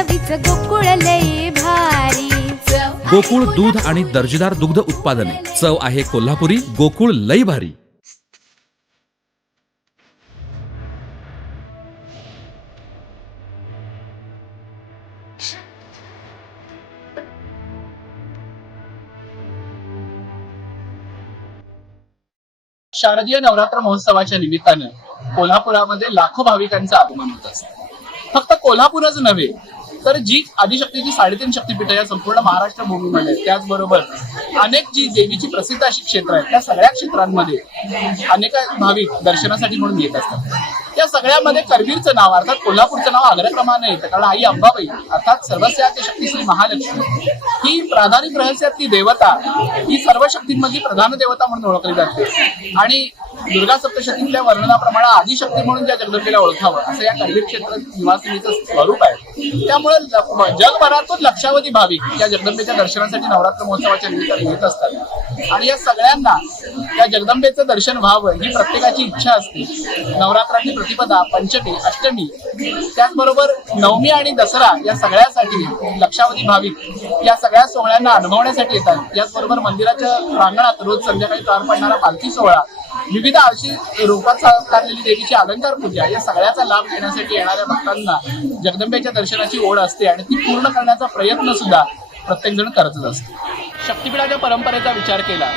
चवीच गोकुळ लई भारी. गोकुळ दूध आणि दर्जेदार दुग्ध उत्पादने. चव आहे कोल्हापुरी गोकुळ लई भारी. शारदीय नवरात्र महोत्सवाच्या निमित्तानं कोल्हापुरामध्ये लाखो भाविकांचं आगमन होत असतं. फक्त कोल्हापूरच नव्हे तर जी आदिशक्तीची साडेतीन शक्तीपीठ या संपूर्ण महाराष्ट्र भूमीमध्ये त्याचबरोबर अनेक जी देवीची प्रसिद्ध अशी क्षेत्र आहेत त्या सगळ्या क्षेत्रांमध्ये अनेक भाविक दर्शनासाठी म्हणून येत असतात. त्या सगळ्यामध्ये करवीरचं नाव अर्थात कोल्हापूरचं नाव अग्रक्रमाने येतं कारण आई अंबाबाई अर्थात सर्वस्याची शक्ती श्री महालक्ष्मी ही प्राधानिक रहस्यातली देवता ही सर्व शक्तींमधली प्रधान देवता म्हणून ओळखली जाते. आणि दुर्गा सप्तशतीतल्या वर्णनाप्रमाणे आदिशक्ती म्हणून ज्या जगदंबेला ओळखावं असं या करवीर क्षेत्र निवासिनीचं स्वरूप आहे. त्यामुळे जगभरातून लक्षावधी भाविक या जगदंबेच्या दर्शनासाठी नवरात्र महोत्सवाच्या निमित्ताने येत असतात. आणि या सगळ्यांना या जगदंबेचं दर्शन व्हावं ही प्रत्येकाची इच्छा असते. नवरात्राची प्रतिपदा पंचमी अष्टमी त्याचबरोबर नवमी आणि दसरा या सगळ्यासाठी लक्षावधी भाविक या सगळ्या सोहळ्यांना अनुभवण्यासाठी येतात. याचबरोबर मंदिराच्या प्रांगणात रोज संध्याकाळी पार पडणारा पालखी सोहळा विविध अशी रूपात साकारलेली देवीची अलंकार पूजा या सगळ्याचा लाभ घेण्यासाठी येणाऱ्या भक्तांना जगदंबेच्या दर्शनाची ओढ असते आणि ती पूर्ण करण्याचा प्रयत्न सुद्धा प्रत्येक जण करतच असतो. शक्तिपीठाच्या परंपरेचा विचार केला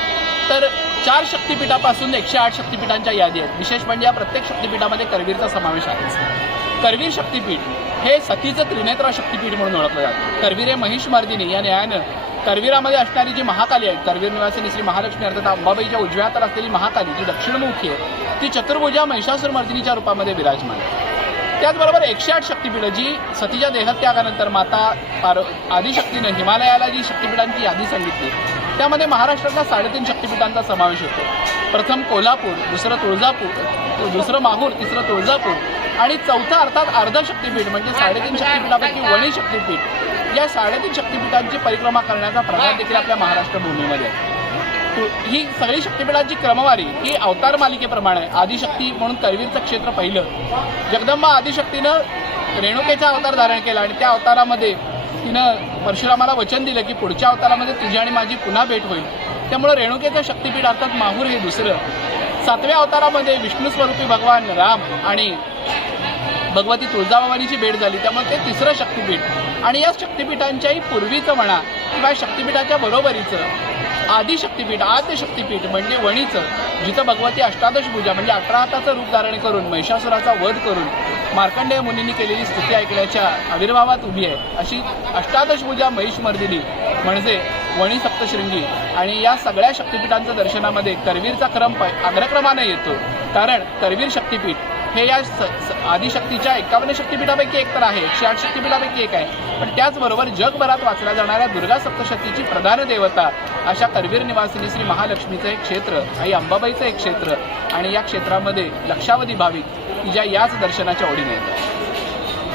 तर चार शक्तिपीठापासून एकशे आठ शक्तिपीठांच्या यादी आहेत. विशेष म्हणजे या प्रत्येक शक्तिपीठामध्ये करवीरचा समावेश आहे. करवीर शक्तिपीठ हे सतीचं त्रिनेत्रा शक्तीपीठ म्हणून ओळखलं जातं. करवीरे महेश मार्दिनी या न्यायानं करवीरामध्ये असणारी जी महाकाली आहे करवीर निवासिनी श्री महालक्ष्मी अर्थात अंबाबाईच्या उजव्या हातात असलेली महाकाली जी दक्षिणमुखी आहे ती चतुर्भुजा महिषासूर मर्दिनीच्या रूपामध्ये विराजमान आहे. त्याचबरोबर एकशे आठ शक्तिपीठं जी सतीच्या देहत्यागानंतर माता पार आदिशक्तीनं हिमालयाला जी शक्तिपीठांची यादी सांगितली त्यामध्ये महाराष्ट्रातल्या साडेतीन शक्तिपीठांचा समावेश होतो. प्रथम कोल्हापूर दुसरं तुळजापूर दुसरं माहूर तिसरं तुळजापूर आणि चौथं अर्थात अर्ध शक्तिपीठ म्हणजे साडेतीन शक्तिपीठापैकी वणी शक्तिपीठ. या साडेतीन शक्तिपीठांची परिक्रमा करण्याचा प्रघात देखील आपल्या महाराष्ट्र भूमीमध्ये आहे. ही सगळी शक्तिपीठांची क्रमवारी ही अवतार मालिकेप्रमाणे आहे आदिशक्ती म्हणून करवीरचं क्षेत्र पहिलं. जगदंबा आदिशक्तीनं रेणुकेचा अवतार धारण केला आणि त्या अवतारामध्ये तिनं परशुरामाला वचन दिलं की पुढच्या अवतारामध्ये तुझी आणि माझी पुन्हा भेट होईल. त्यामुळे रेणुकेचं शक्तिपीठ अर्थात माहूर हे दुसरं. सातव्या अवतारामध्ये विष्णू स्वरूपी भगवान राम आणि भगवती तुळजाभवानीची भेट झाली त्यामुळे ते तिसरं शक्तिपीठ. आणि या शक्तिपीठांच्याही पूर्वीचं म्हणा किंवा शक्तिपीठाच्या बरोबरीचं आदी शक्तिपीठ आद्य शक्तिपीठ म्हणजे वणीचं जिथं भगवती अष्टादश पूजा म्हणजे अठरा हाताचं रूप धारण करून महिषासुराचा वध करून मार्कंडेय मुनींनी केलेली स्तुती ऐकण्याच्या आविर्भावात उभी आहे. अशी अष्टादश पूजा महिषमर्दिनी म्हणजे वणी सप्तशृंगी. आणि या सगळ्या शक्तिपीठांच्या दर्शनामध्ये करवीरचा क्रम प- अग्रक्रमाने येतो. कारण करवीर शक्तिपीठ हे या स- आदिशक्तीच्या एकावन्न शक्तिपीठापैकी एक तर आहे. एकशे आठ शक्तिपीठापैकी एक आहे. पण त्याचबरोबर जगभरात वाचल्या जाणाऱ्या दुर्गा सप्तशतीची प्रधान देवता अशा करवीर निवासिनी श्री महालक्ष्मीचं एक क्षेत्र आई अंबाबाईचं एक क्षेत्र आणि या क्षेत्रामध्ये लक्षावधी भाविक ज्या याच दर्शनाच्या ओढीने येतात.